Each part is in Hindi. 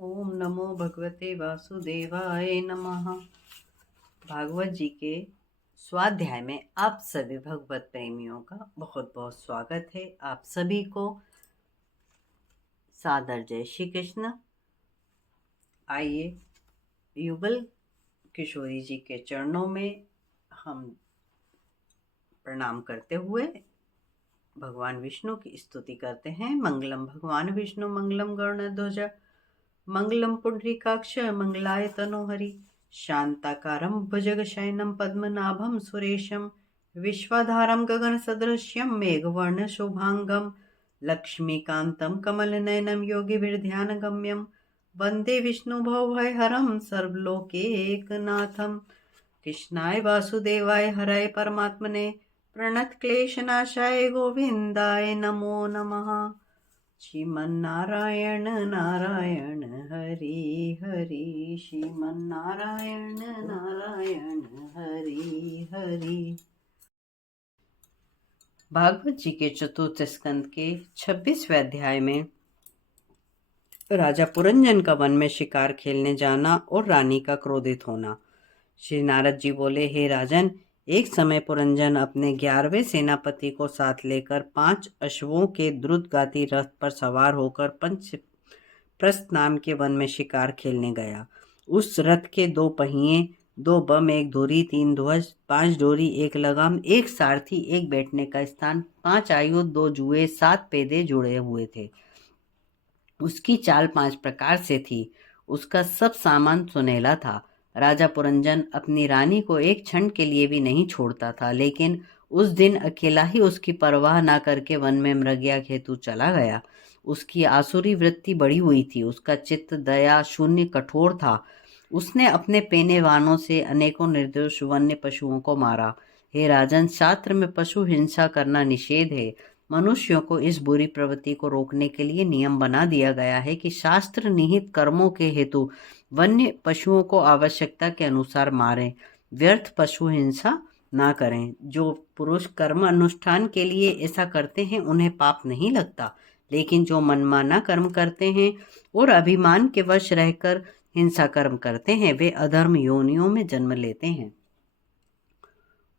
ओम नमो भगवते वासुदेवाय नमः। भागवत जी के स्वाध्याय में आप सभी भगवत प्रेमियों का बहुत बहुत स्वागत है। आप सभी को सादर जय श्री कृष्ण। आइए युगल किशोरी जी के चरणों में हम प्रणाम करते हुए भगवान विष्णु की स्तुति करते हैं। मंगलम भगवान विष्णु मंगलम गरुड़ध्वज मंगलम पुंडरीकाक्ष मंगलाय तनोहरि शांताकारं भुजगशयनं पद्मनाभं सुरेशं विश्वाधारं गगनसदृश्यं मेघवर्णशोभांगं लक्ष्मीकान्तं कमलनयनं योगिभिर्ध्यानगम्यं वन्दे विष्णुभवभयहरं सर्वलोकैकनाथं कृष्णाय वासुदेवाय हराय परमात्मने प्रणतक्लेशनाशाय गोविन्दाय नमो नमः। श्रीमन्नारायण नारायण हरि हरि श्रीमन्नारायण नारायण हरि हरि। भागवत जी के चतुर्थ स्कंद के 26वें अध्याय में राजा पुरंजन का वन में शिकार खेलने जाना और रानी का क्रोधित होना। श्री नारद जी बोले, हे राजन, एक समय पुरंजन अपने 11वें सेनापति को साथ लेकर 5 अश्वों के द्रुतगाती रथ पर सवार होकर पंचप्रस्थ नाम के वन में शिकार खेलने गया। उस रथ के 2 पहिए, 2 बम, 1 धुरी, 3 ध्वज, 5 डोरी, 1 लगाम, 1 सारथी, 1 बैठने का स्थान, 5 आयुध, 2 जुए, 7 पेदे जुड़े हुए थे। उसकी चाल 5 प्रकार से थी। उसका सब सामान सुनहला था। राजा पुरंजन अपनी रानी को एक क्षण के लिए भी नहीं छोड़ता था, लेकिन उस दिन अकेला ही उसकी परवाह ना करके वन में मृगया हेतु चला गया। उसकी आसुरी वृत्ति बढ़ी हुई थी। उसका चित्त दया शून्य कठोर था। उसने अपने पेने वाणों से अनेकों निर्दोष वन्य पशुओं को मारा। हे राजन, शास्त्र में पशु हिंसा करना निषेध है। मनुष्यों को इस बुरी प्रवृत्ति को रोकने के लिए नियम बना दिया गया है कि शास्त्र निहित कर्मों के हेतु वन्य पशुओं को आवश्यकता के अनुसार मारें, व्यर्थ पशु हिंसा ना करें। जो पुरुष कर्म अनुष्ठान के लिए ऐसा करते हैं उन्हें पाप नहीं लगता, लेकिन जो मनमाना कर्म करते हैं और अभिमान के वश रहकर हिंसा कर्म करते हैं वे अधर्म योनियों में जन्म लेते हैं।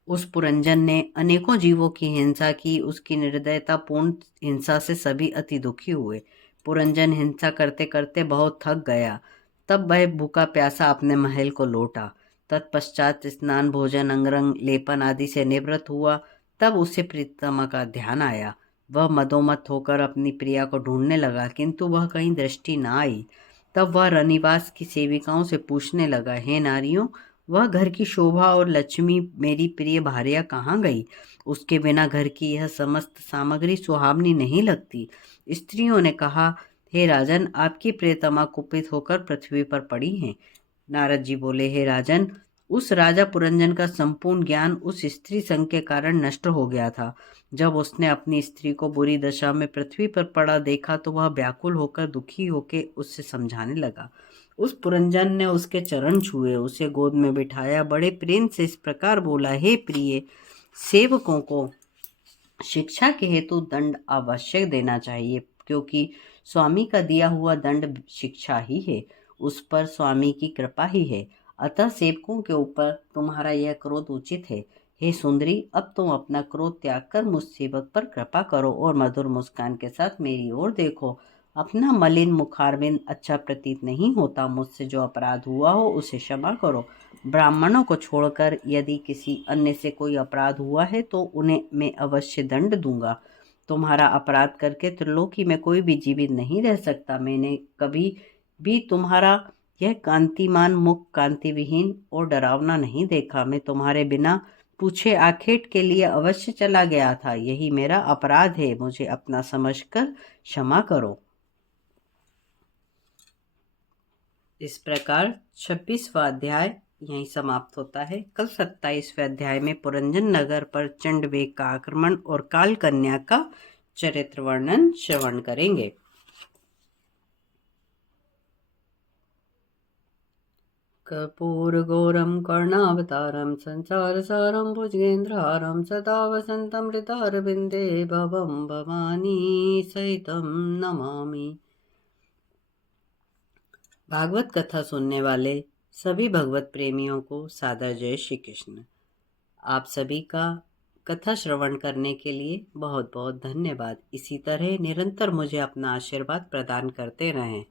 उस पुरंजन ने अनेकों जीवों की हिंसा की। उसकी निर्दयतापूर्ण हिंसा से सभी अति दुखी हुए। पुरंजन हिंसा करते करते बहुत थक गया। तब वह भूखा प्यासा अपने महल को लौटा। तत्पश्चात स्नान, भोजन, अंगरंग लेपन आदि से निवृत्त हुआ। तब उसे प्रीतमा का ध्यान आया। वह मदोमत होकर अपनी प्रिया को ढूंढने लगा, किंतु वह कहीं दृष्टि न आई। तब वह रनिवास की सेविकाओं से पूछने लगा, हे नारियों, वह घर की शोभा और लक्ष्मी मेरी प्रिय भार्या कहाँ गई? उसके बिना घर की यह समस्त सामग्री सुहावनी नहीं लगती। स्त्रियों ने कहा, हे राजन, आपकी प्रियतमा कुपित होकर पृथ्वी पर पड़ी हैं। नारद जी बोले, हे राजन, उस राजा पुरंजन का संपूर्ण ज्ञान उस स्त्री संग के कारण नष्ट हो गया था। जब उसने अपनी स्त्री को बुरी दशा में पृथ्वी पर पड़ा देखा तो वह व्याकुल होकर दुखी होकर उससे समझाने लगा। उस पुरंजन ने उसके चरण छुए, उसे गोद में बिठाया, बड़े प्रेम से इस प्रकार बोला, हे प्रिय, सेवकों को शिक्षा के हेतु दंड आवश्यक देना चाहिए, क्योंकि स्वामी का दिया हुआ दंड शिक्षा ही है। उस पर स्वामी की कृपा ही है। अतः सेवकों के ऊपर तुम्हारा यह क्रोध उचित है। हे सुंदरी, अब तुम अपना क्रोध त्याग कर मुझ सेवक पर कृपा करो और मधुर मुस्कान के साथ मेरी ओर देखो। अपना मलिन मुखारविंद अच्छा प्रतीत नहीं होता। मुझसे जो अपराध हुआ हो उसे क्षमा करो। ब्राह्मणों को छोड़कर यदि किसी अन्य से कोई अपराध हुआ है तो उन्हें मैं अवश्य दंड दूंगा। तुम्हारा अपराध करके त्रिलोकी में कोई भी जीवित नहीं रह सकता। मैंने कभी भी तुम्हारा यह कांतिमान मुख कांति विहीन और डरावना नहीं देखा। मैं तुम्हारे बिना पूछे आखेट के लिए अवश्य चला गया था। यही मेरा अपराध है। मुझे अपना समझकर क्षमा करो। इस प्रकार 26वां अध्याय यहीं समाप्त होता है। कल 27वें अध्याय में पुरंजन नगर पर चंडवेग का आक्रमण और काल कन्या का चरित्र वर्णन श्रवण करेंगे। कर्पूरगौरं कर्णावतारं संसारसारं भुजगेन्द्रहारं सदा वसन्तं हृदयारविन्दे भवं भवानी सहितं नमामि। भागवत कथा सुनने वाले सभी भगवत प्रेमियों को सादर जय श्री कृष्ण। आप सभी का कथा श्रवण करने के लिए बहुत बहुत धन्यवाद। इसी तरह निरंतर मुझे अपना आशीर्वाद प्रदान करते रहें।